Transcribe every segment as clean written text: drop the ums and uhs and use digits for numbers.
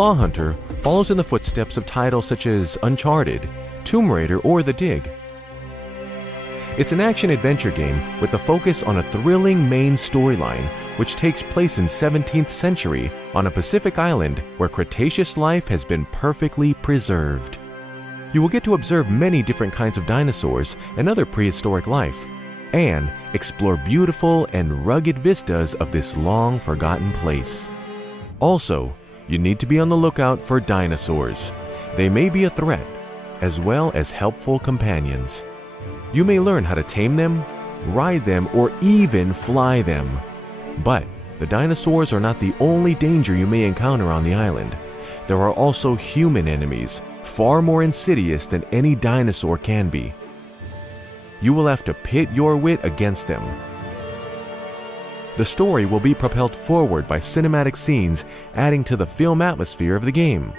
Claw Hunter follows in the footsteps of titles such as Uncharted, Tomb Raider, or The Dig. It's an action-adventure game with a focus on a thrilling main storyline which takes place in 17th century on a Pacific island where Cretaceous life has been perfectly preserved. You will get to observe many different kinds of dinosaurs and other prehistoric life, and explore beautiful and rugged vistas of this long-forgotten place. Also, you need to be on the lookout for dinosaurs. They may be a threat, as well as helpful companions. You may learn how to tame them, ride them, or even fly them. But the dinosaurs are not the only danger you may encounter on the island. There are also human enemies, far more insidious than any dinosaur can be. You will have to pit your wit against them. The story will be propelled forward by cinematic scenes, adding to the film atmosphere of the game.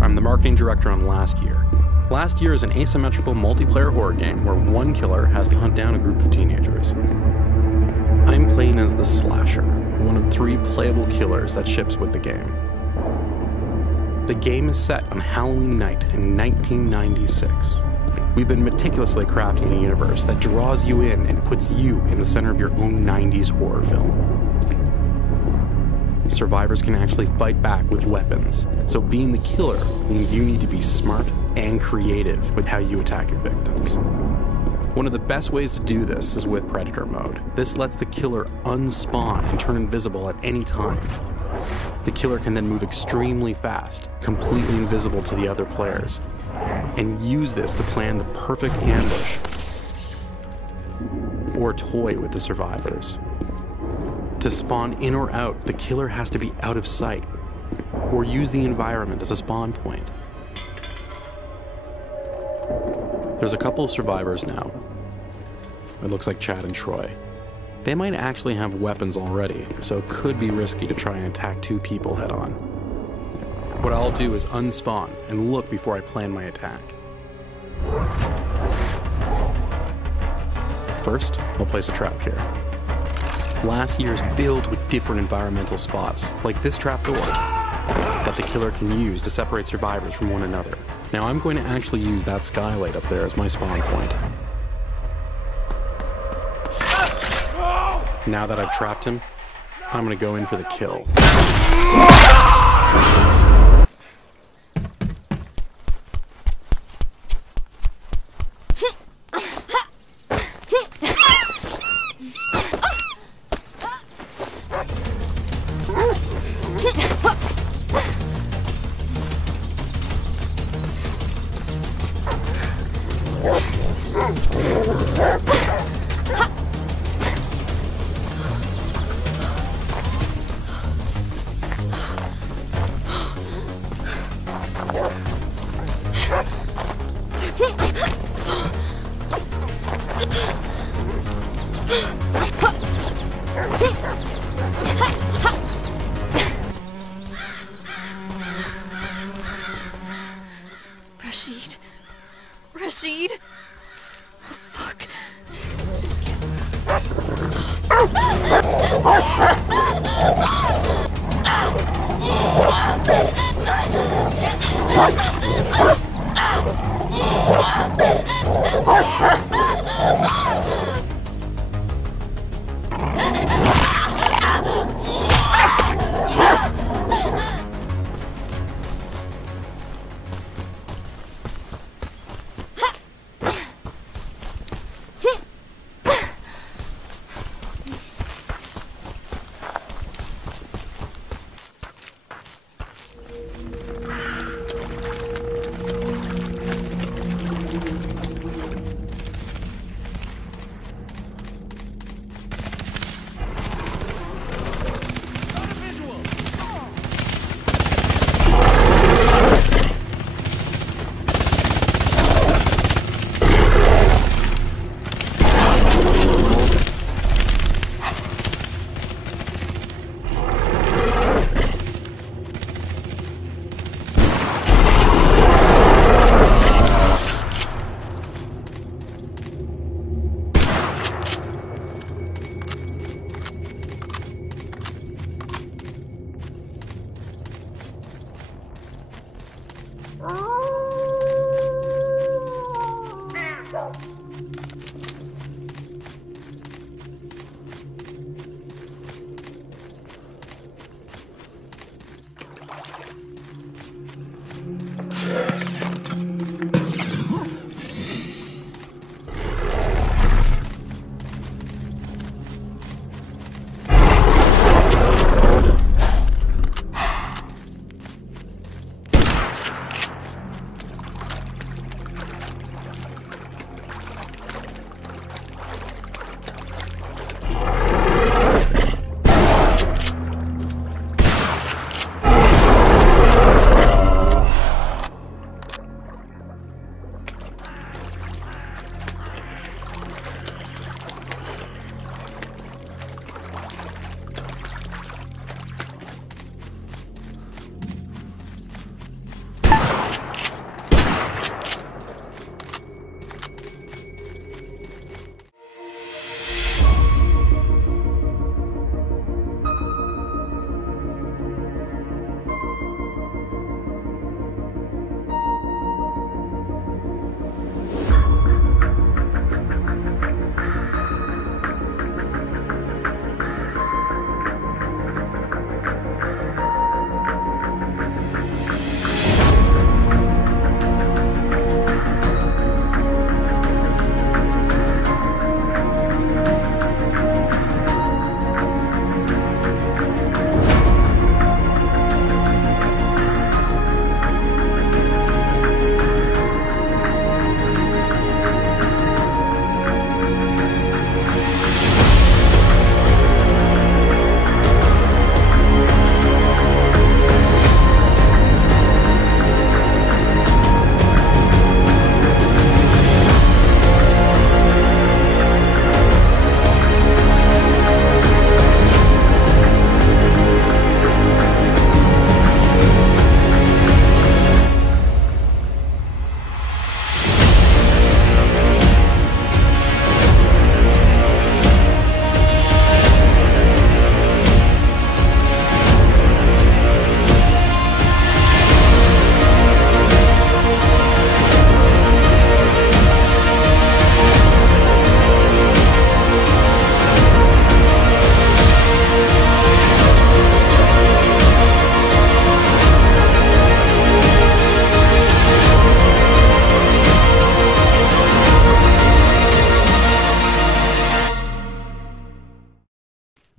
I'm the marketing director on Last Year. Last Year is an asymmetrical multiplayer horror game where one killer has to hunt down a group of teenagers. I'm playing as the Slasher, one of 3 playable killers that ships with the game. The game is set on Halloween night in 1996. We've been meticulously crafting a universe that draws you in and puts you in the center of your own 90s horror film. Survivors can actually fight back with weapons, so being the killer means you need to be smart and creative with how you attack your victims. One of the best ways to do this is with Predator mode. This lets the killer unspawn and turn invisible at any time. The killer can then move extremely fast, completely invisible to the other players, and use this to plan the perfect ambush or toy with the survivors. To spawn in or out, the killer has to be out of sight, or use the environment as a spawn point. There's a couple of survivors now. It looks like Chad and Troy. They might actually have weapons already, so it could be risky to try and attack 2 people head on. What I'll do is unspawn and look before I plan my attack. First, I'll place a trap here. Last Year is filled with different environmental spots, like this trapdoor, that the killer can use to separate survivors from one another. Now I'm going to actually use that skylight up there as my spawn point. Now that I've trapped him, I'm going to go in for the kill.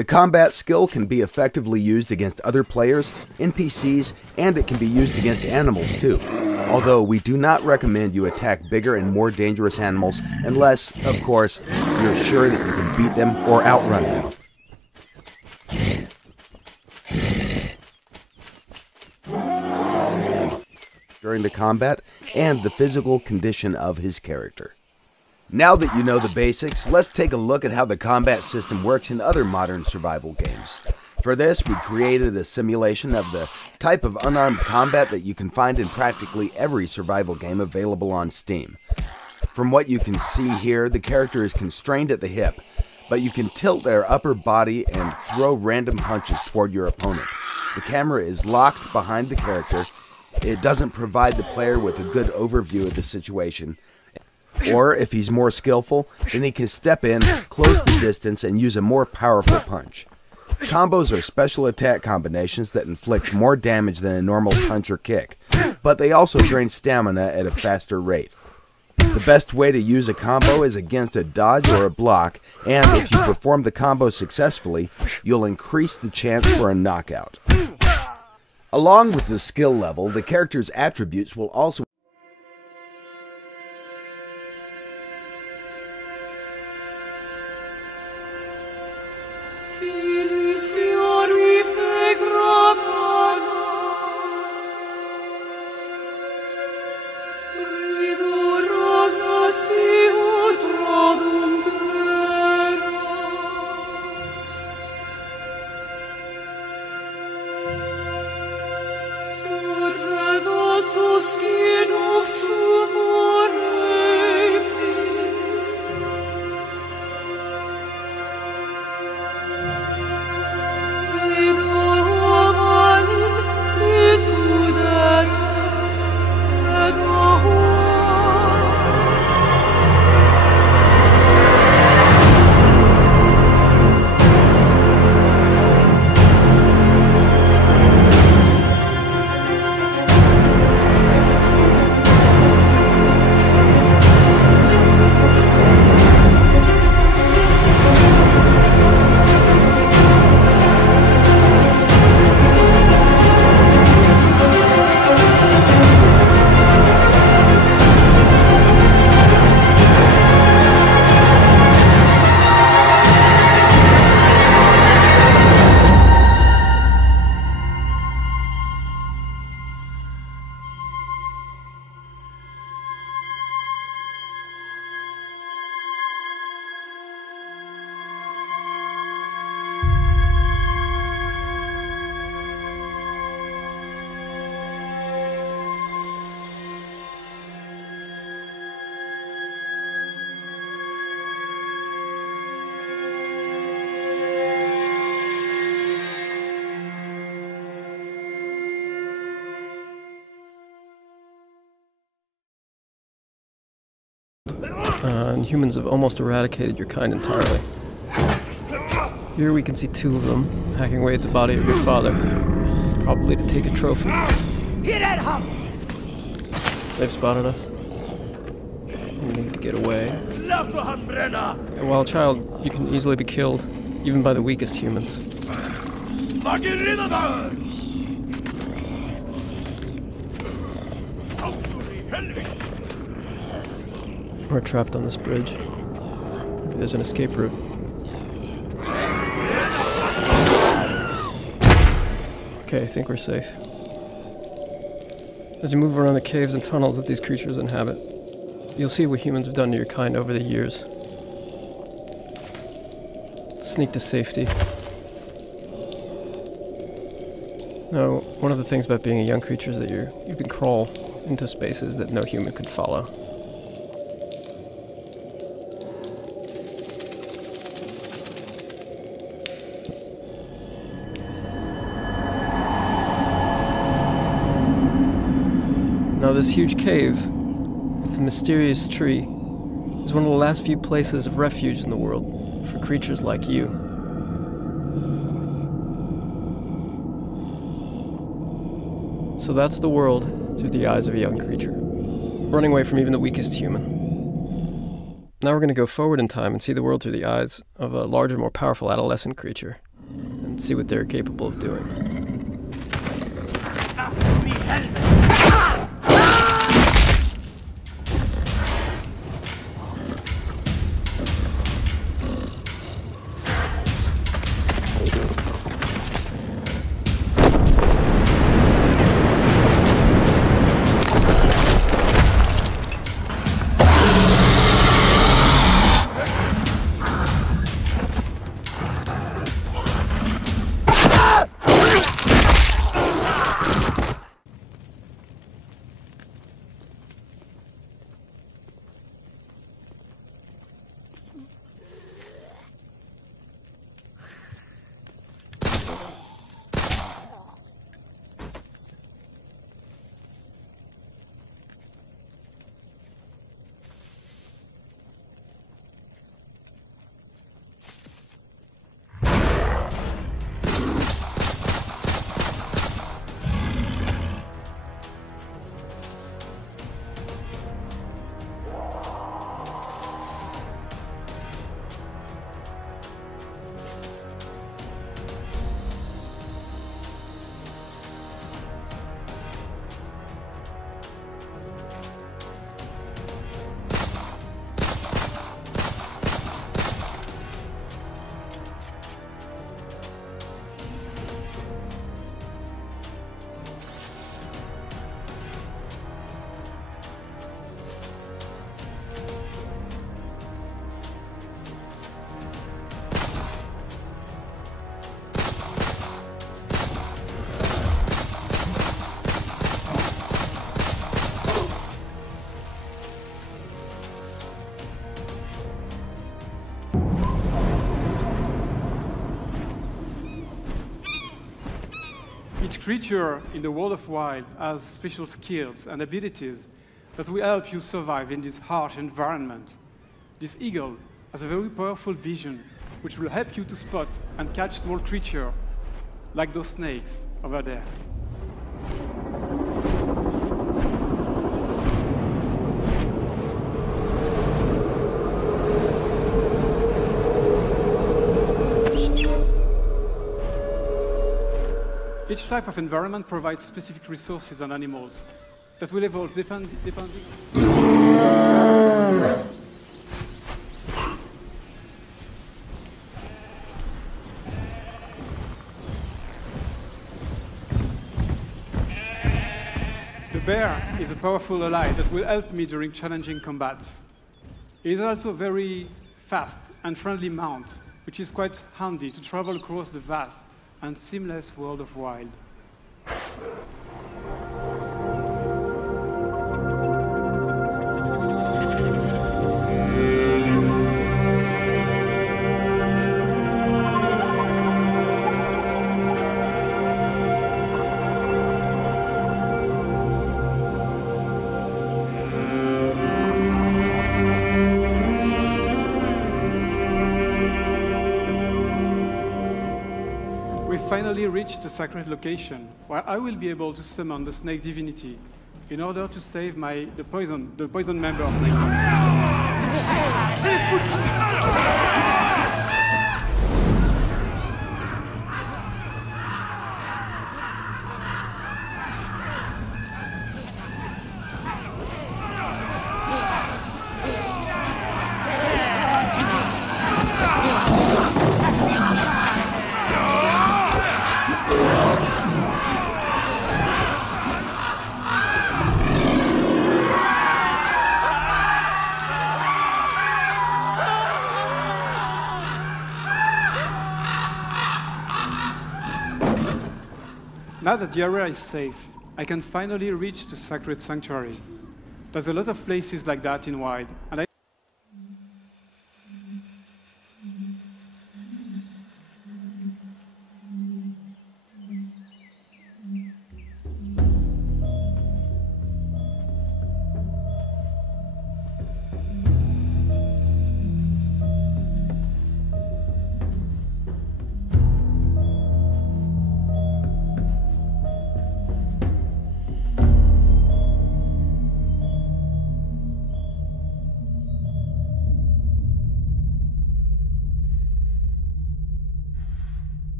The combat skill can be effectively used against other players, NPCs, and it can be used against animals too. Although we do not recommend you attack bigger and more dangerous animals unless, of course, you're sure that you can beat them or outrun them. During the combat and the physical condition of his character. Now that you know the basics, let's take a look at how the combat system works in other modern survival games. For this, we created a simulation of the type of unarmed combat that you can find in practically every survival game available on Steam. From what you can see here, the character is constrained at the hip, but you can tilt their upper body and throw random punches toward your opponent. The camera is locked behind the character, it doesn't provide the player with a good overview of the situation. Or if he's more skillful, then he can step in, close the distance, and use a more powerful punch. Combos are special attack combinations that inflict more damage than a normal punch or kick, but they also drain stamina at a faster rate. The best way to use a combo is against a dodge or a block, and if you perform the combo successfully, you'll increase the chance for a knockout. Along with the skill level, the character's attributes will also and humans have almost eradicated your kind entirely. Here we can see two of them hacking away at the body of your father, probably to take a trophy. They've spotted us. We need to get away. And while a child, you can easily be killed, even by the weakest humans. We're trapped on this bridge. Maybe there's an escape route. Okay, I think we're safe. As you move around the caves and tunnels that these creatures inhabit, you'll see what humans have done to your kind over the years. Sneak to safety. Now, one of the things about being a young creature is that you can crawl into spaces that no human could follow. Now this huge cave, with the mysterious tree, is one of the last few places of refuge in the world for creatures like you. So that's the world through the eyes of a young creature, running away from even the weakest human. Now we're going to go forward in time and see the world through the eyes of a larger, more powerful adolescent creature, and see what they're capable of doing. Each creature in the world of wild has special skills and abilities that will help you survive in this harsh environment. This eagle has a very powerful vision, which will help you to spot and catch small creatures, like those snakes over there. Each type of environment provides specific resources and animals that will evolve depending. The bear is a powerful ally that will help me during challenging combats. It is also a very fast and friendly mount, which is quite handy to travel across the vast and seamless world of wild. We finally reached the sacred location, where I will be able to summon the snake divinity in order to save the poison member of my group. Now that the area is safe, I can finally reach the sacred sanctuary. There's a lot of places like that in Wild, and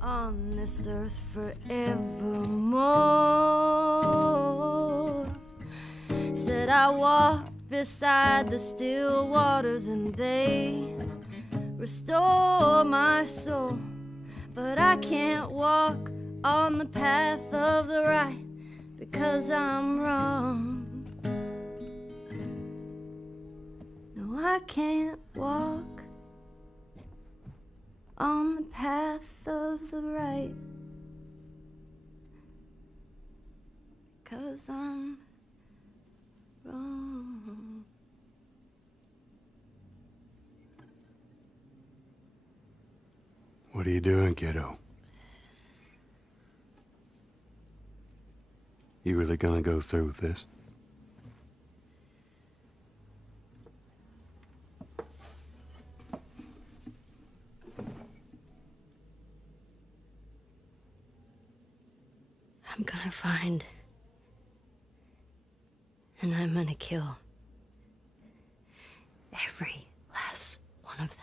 on this earth forevermore. Said I walk beside the still waters and they restore my soul. But I can't walk on the path of the right because I'm wrong. No, I can't walk on the path of the right, 'cause I'm wrong. What are you doing, kiddo? You really gonna go through with this? I'm gonna find, and I'm gonna kill every last one of them.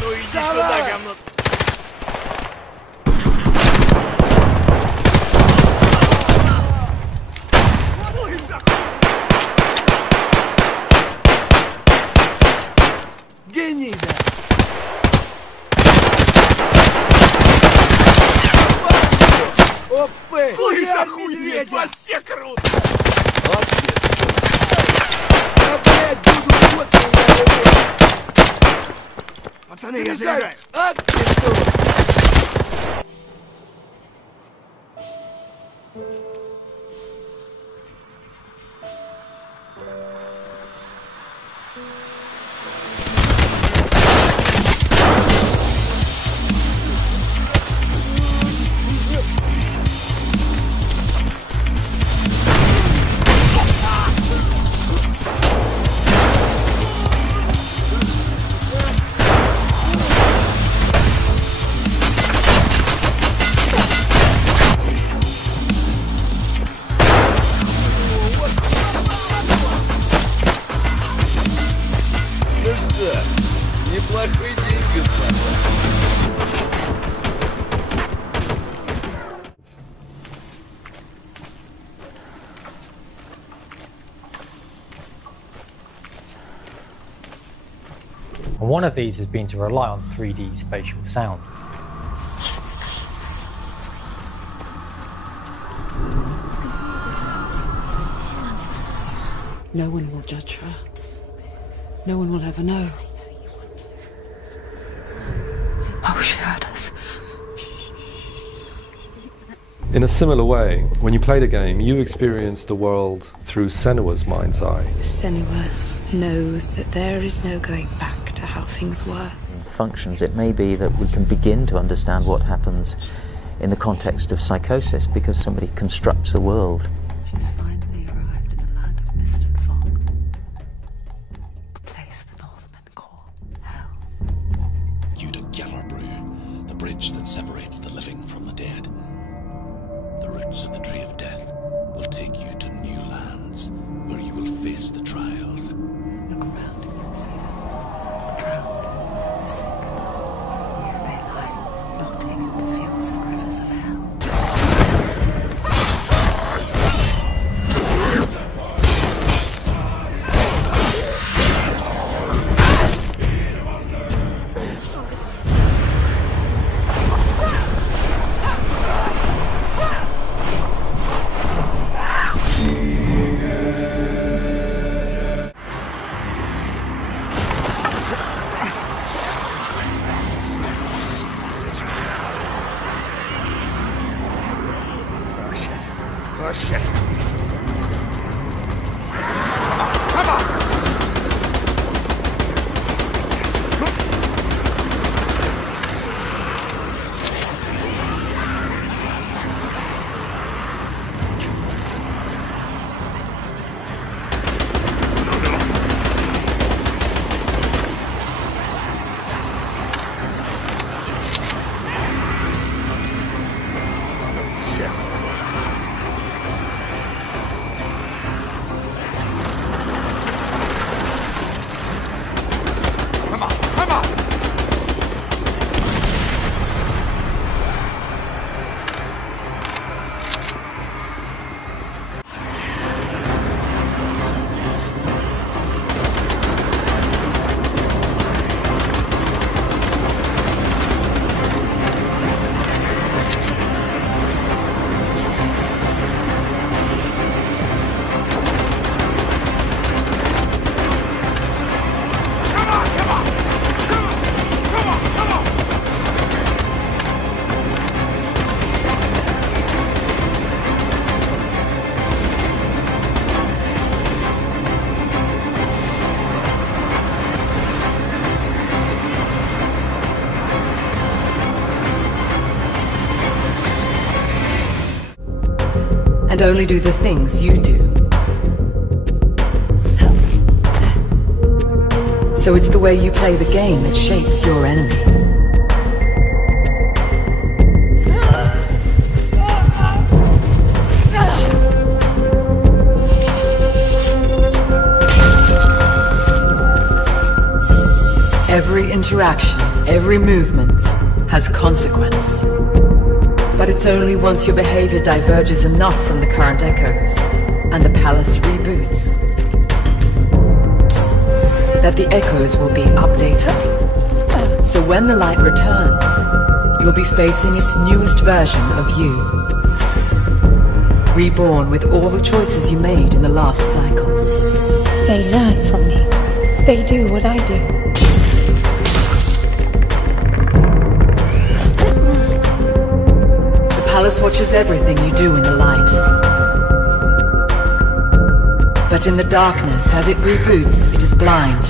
ну иди сюда, говно. Гений, да. Опы! Слышь, охуеть, вообще круто! Я, блядь, буду после. Пацаны, я заряжаю. От пизду. Неплохие деньги, And one of these has been to rely on 3D spatial sound. No one will judge her. No one will ever know. Oh, she heard us. In a similar way, when you play the game, you experience the world through Senua's mind's eye. Senua knows that there is no going back to how things were. Functions, it may be that we can begin to understand what happens in the context of psychosis because somebody constructs a world. She's finally arrived in a land of mist and fog. The place the Northmen call hell. You to Gellerbrew, the bridge that separates the living from the dead. The roots of the tree of death will take you to new lands where you will face the trials. Look around and you'll see them. The drowned, the sick. Here they lie, rotting in the fields and rivers of hell. Oh shit. Come on! And only do the things you do. So it's the way you play the game that shapes your enemy. Every interaction, every movement, has consequence. But it's only once your behavior diverges enough from the current echoes, and the palace reboots, that the echoes will be updated. So when the light returns, you'll be facing its newest version of you. Reborn with all the choices you made in the last cycle. They learn from me. They do what I do. The palace watches everything you do in the light. But in the darkness, as it reboots, it is blind.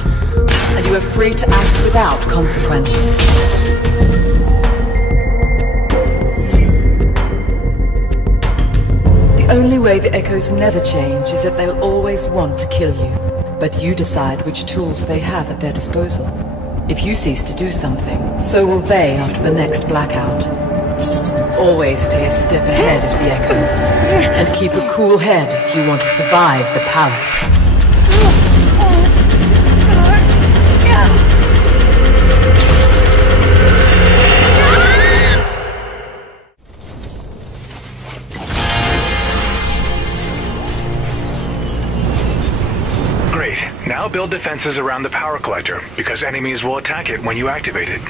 And you are free to act without consequence. The only way the echoes never change is that they'll always want to kill you. But you decide which tools they have at their disposal. If you cease to do something, so will they after the next blackout. Always stay a step ahead of the echoes. And keep a cool head if you want to survive the palace. Now build defenses around the power collector, because enemies will attack it when you activate it.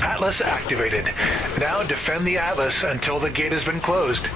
Atlas activated. Now defend the Atlas until the gate has been closed.